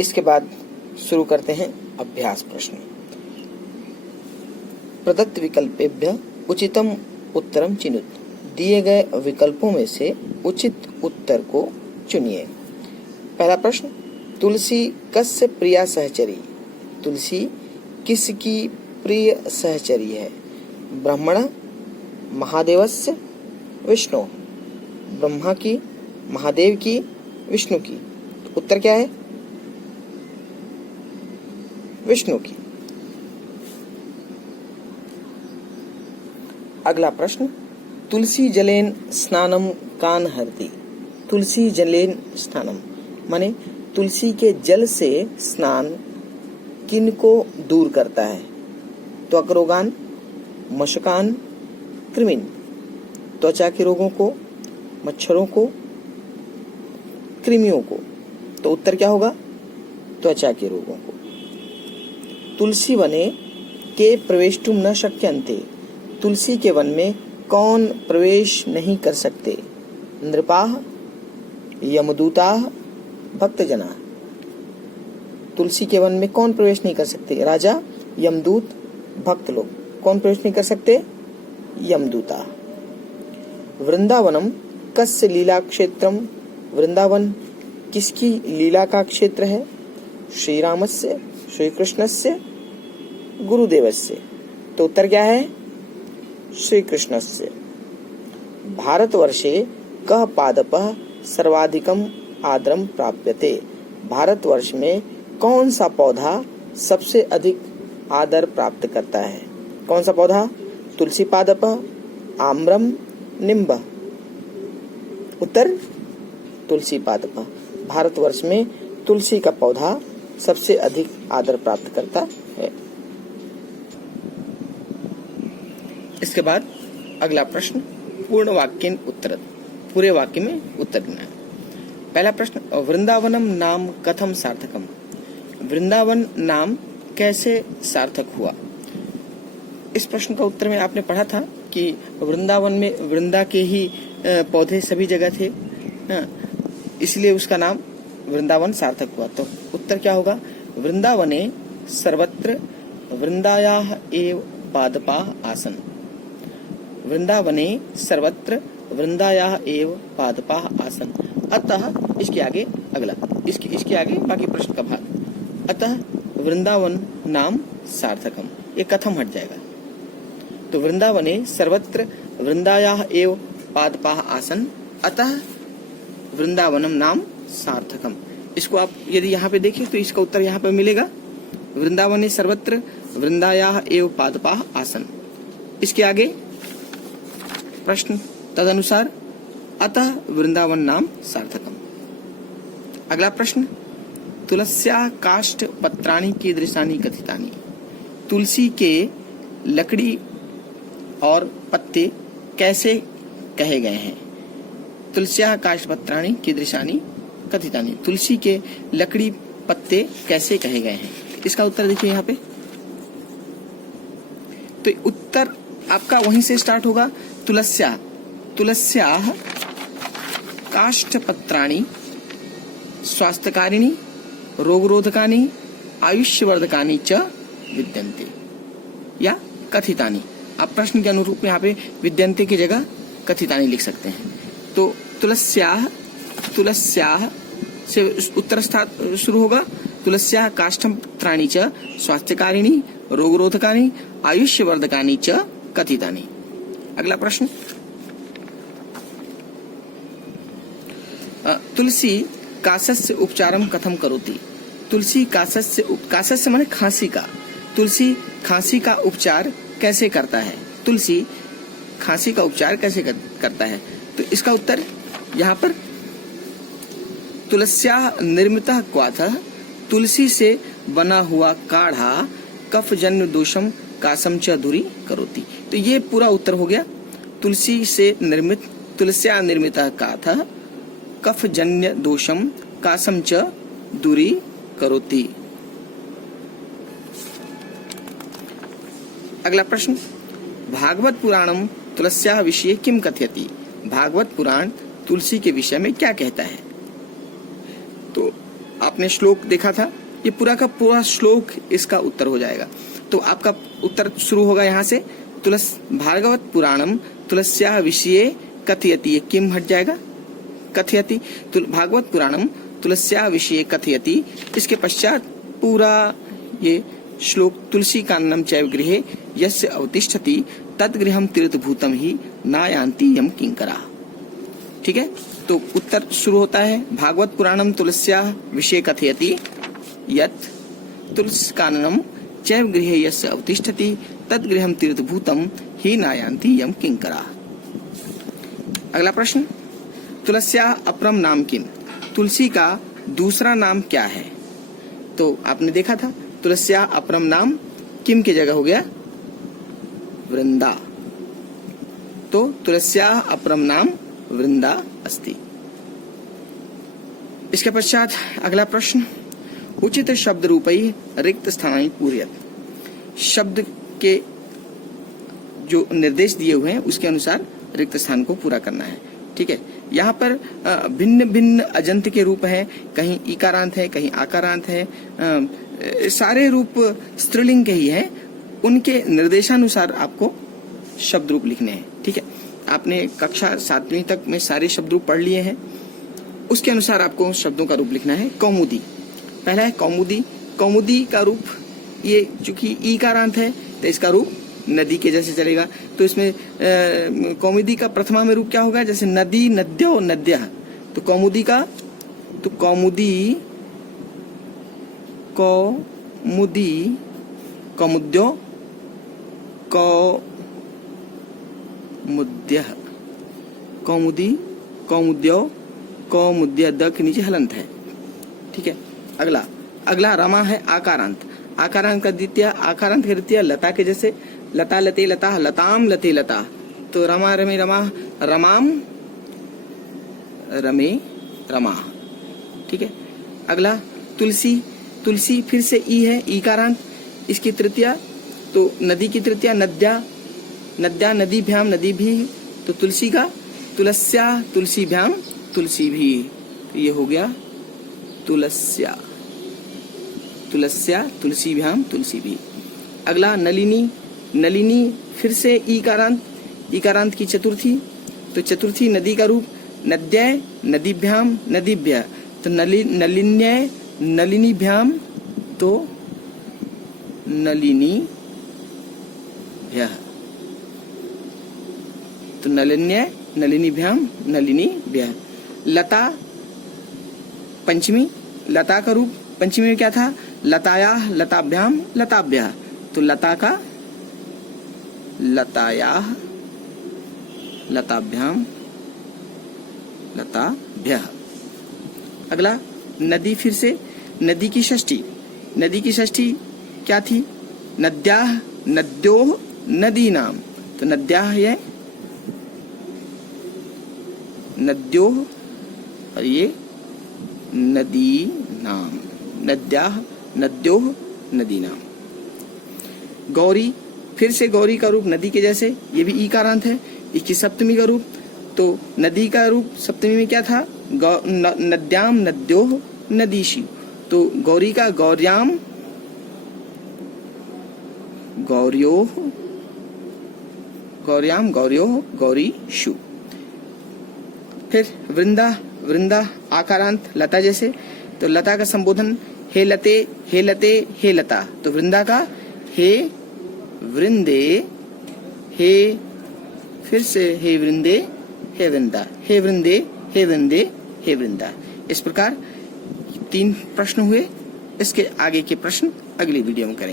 इसके बाद शुरू करते हैं अभ्यास प्रश्न। प्रदत्त विकल्पेभ्यः उचितम उत्तरम चिनुत। दिए गए विकल्पों में से उचित उत्तर को चुनिए। पहला प्रश्न, तुलसी कस्य प्रिया सहचरी? तुलसी किसकी प्रिय सहचरी है? ब्रह्मण, महादेवस्य, विष्णु। ब्रह्मा की, महादेव की, विष्णु की। तो उत्तर क्या है? विष्णु की। अगला प्रश्न, तुलसी जलेन स्नानम कान हरति। तुलसी जलेन स्नानम माने तुलसी के जल से स्नान किनको दूर करता है? त्वक रोगान, मशकान, कृमिन। त्वचा के रोगों को, मच्छरों को, कृमियों को। तो उत्तर क्या होगा? त्वचा के रोगों को। तुलसी वने के प्रवेष्टुम न शक्यन्ते। तुलसी के वन में कौन प्रवेश नहीं कर सकते? नृपाः, यमदूताः, भक्तजना। तुलसी के वन में कौन प्रवेश नहीं कर सकते? राजा, यमदूत, भक्त लोग। कौन प्रवेश नहीं कर सकते? यमदूता। वृंदावनम कस्य लीला क्षेत्रम? वृंदावन किसकी लीला का क्षेत्र है? श्री रामस्य, श्री कृष्णस्य, गुरुदेवस्य। तो उत्तर क्या है? श्री कृष्णस्य। भारतवर्षे कः पादपः सर्वाधिकम आदरम प्राप्यते? भारतवर्ष में कौन सा पौधा सबसे अधिक आदर प्राप्त करता है? कौन सा पौधा? तुलसी पादपः, आम्रम, निम्बः। उत्तर तुलसी पादपः। भारतवर्ष में तुलसी का पौधा सबसे अधिक आदर प्राप्त करता है। इसके बाद अगला प्रश्न, पूर्ण वाक्येन उत्तरत। पूरे वाक्य में उत्तर देना है। पहला प्रश्न, वृंदावनम नाम कथम सार्थकम? वृंदावन नाम कैसे सार्थक हुआ? इस प्रश्न का उत्तर में आपने पढ़ा था कि वृंदावन में वृंदा के ही पौधे सभी जगह थे, इसलिए उसका नाम वृंदावन सार्थक हुआ। तो उत्तर क्या होगा? वृंदावने सर्वत्र वृंदायाः एव पादपाः आसन्। वृंदावने सर्वत्र वृंदायाः एव पादपाः आसन्। अतः इसके आगे अगला, इसके आगे बाकी प्रश्न का भाग। अतः वृंदावन नाम सार्थकम, ये कथम हट जाएगा। तो वृंदावने सर्वत्र वृंदायाः एव पादपाः आसन्, अतः वृंदावनम नाम सार्थकम। इसको आप यदि यहाँ पे देखें तो इसका उत्तर यहाँ पे मिलेगा, वृंदावने सर्वत्र वृंदायाः एव पादपाः आसन्। इसके आगे प्रश्न तदनुसार, अतः वृंदावन नाम सार्थकम। अगला प्रश्न, तुलस्याः काष्ठ पत्राणि कीदृशानि कथितानि? तुलसी के लकड़ी और पत्ते कैसे कहे गए हैं? तुलस्याः काष्ठ पत्राणि कीदृशानि कथितानि। तुलसी के लकड़ी पत्ते कैसे कहे गए हैं? इसका उत्तर देखिए यहाँ पे। तो उत्तर आपका वहीं से स्टार्ट होगा। तुलस्याः काष्ठपत्राणि स्वास्थ्यकारिणी रोगरोधकानि आयुष्यवर्धकानि च विद्यन्ते या कथितानि। आप प्रश्न के अनुरूप में यहाँ पे विद्यन्ते की जगह कथितानि लिख सकते हैं। तो तुलस्याः से उत्तर शुरू होगा। तुलस्याः काष्ठपत्राणि च स्वास्थ्यकारिणी रोगरोधकानि आयुष्यवर्धकानि च कथितानि। अगला प्रश्न, तुलसी कासस्य उपचारम कथम करोति? तुलसी कासस्य माने खांसी का। तुलसी खांसी का उपचार कैसे करता है? तुलसी खांसी का उपचार कैसे करता है? तो इसका उत्तर यहाँ पर, तुलस्याः निर्मितः क्वाथः, तुलसी से बना हुआ काढ़ा कफजन्य दोषम कासम च दूरी करोति। तो ये पूरा उत्तर हो गया। तुलसी से निर्मित, तुलस्या निर्मितः काथः कफजन्य दोषम कासम च दूरी करोति। अगला प्रश्न, भागवत पुराणम तुलस्याः विषये किम कथयति? भागवत पुराण तुलसी के विषय में क्या कहता है? तो आपने श्लोक देखा था, ये पूरा का पूरा श्लोक इसका उत्तर हो जाएगा। तो आपका उत्तर शुरू होगा यहाँ से, भागवत पुराणम तुलस्या विषये कथयति, ये किम हट जाएगा, कथयति, भागवत पुराणम तुलस्या विषये कथयति। इसके पश्चात पूरा ये श्लोक तुलसी काननम चैव गृहे यस्य अवतिष्ठति तद गृहम तीर्थभूतम ही नायान्ति यम किंकरा। ठीक है, तो उत्तर शुरू होता है भागवत पुराणम तुलस्या विषये कथयति यत् तुलसी काननम चैव गृहे यस्य अवतिष्ठति तद गृहम तीर्थभूतम ही नायान्ति यम किंकरा। अगला प्रश्न, तुलस्या अपरम नाम किम, तुलसी का दूसरा नाम क्या है। तो आपने देखा था तुलस्या अपरम नाम किम की जगह हो गया वृंदा, तो तुलस्या अपरम नाम वृंदा अस्ति। इसके पश्चात अगला प्रश्न, उचित शब्द रूपी रिक्त स्थानानि पूरयत, शब्द के जो निर्देश दिए हुए हैं उसके अनुसार रिक्त स्थान को पूरा करना है। ठीक है, यहाँ पर भिन्न भिन्न अजंत के रूप हैं, कहीं इकारांत है, कहीं आकारांत है, सारे रूप स्त्रीलिंग के ही हैं, उनके निर्देशानुसार आपको शब्द रूप लिखने हैं। ठीक है, आपने कक्षा 7वीं तक में सारे शब्द रूप पढ़ लिए हैं, उसके अनुसार आपको शब्दों का रूप लिखना है। कौमुदी, पहला है कौमुदी, कौमुदी का रूप, ये चूंकि ईकारांत है तो इसका रूप नदी के जैसे चलेगा, तो इसमें कौमुदी का प्रथमा में रूप क्या होगा, जैसे नदी, नद्यो, नद्यः, तो कौमुदी का, तो कौमुदी, कौमुदी, कौमुद्यो, कौमुद्यः, कौमुदी, कौमुद्यो, कौमुद्य, द के नीचे हलंत है। ठीक है, अगला रमा है आकारांत, आकारांत का द्वितीय, आकारांत का द्वितीय लता के जैसे, लता लते लता, लताम लते लता, तो रमा रमे रमा, रमाम रमे रमा। ठीक है, अगला तुलसी, तुलसी फिर से ई है, ईकारांत, इसकी तृतीया, तो नदी की तृतीया नद्या, नद्या नदीभ्याम नदी भी, तो तुलसी का तुलस्या तुलसीभ्याम तुलसी भी, तो ये हो गया तुलस्या, तुलस्या तुलसीभ्याम तुलसी भी। अगला नलिनी, नलिनी फिर से ईकारांत, ईकारांत की चतुर्थी, तो चतुर्थी नदी का रूप, नद्यय नदीभ्याम नदीभ्य, तो नलिन्यय नलिनीभ्याम, तो नलिनीभ्यः, तो नलिन्यय नलिनीभ्याम नलिनीभ्यः। लता पंचमी, लता का रूप पंचमी में क्या था, लतायाः लताभ्याम लताभ्यः, तो लता का लतायाः लताभ्याम लताभ्यः। अगला नदी, फिर से नदी की षष्ठी, नदी की षष्ठी क्या थी, नद्याः नद्योः नदीनाम, तो नद्याः ये नद्योः और ये नदी नाम, नद्याः नद्योः नदी नाम। गौरी, फिर से गौरी का रूप नदी के जैसे, ये भी ईकारांत है, इसकी सप्तमी का रूप, तो नदी का रूप सप्तमी में क्या था, नद्याम नद्योः नदीषु, तो गौरी का गौर्याम गौर्योः, गौर्याम गौर्योः गौरीषु। फिर वृंदा, वृंदा आकारांत लता जैसे, तो लता का संबोधन हे लते हे लते हे लता, तो वृंदा का हे वृंदे, हे फिर से हे वृंदे हे वृंदा, हे वृंदे हे वृंदे हे वृंदा। इस प्रकार 3 प्रश्न हुए, इसके आगे के प्रश्न अगली वीडियो में करेंगे।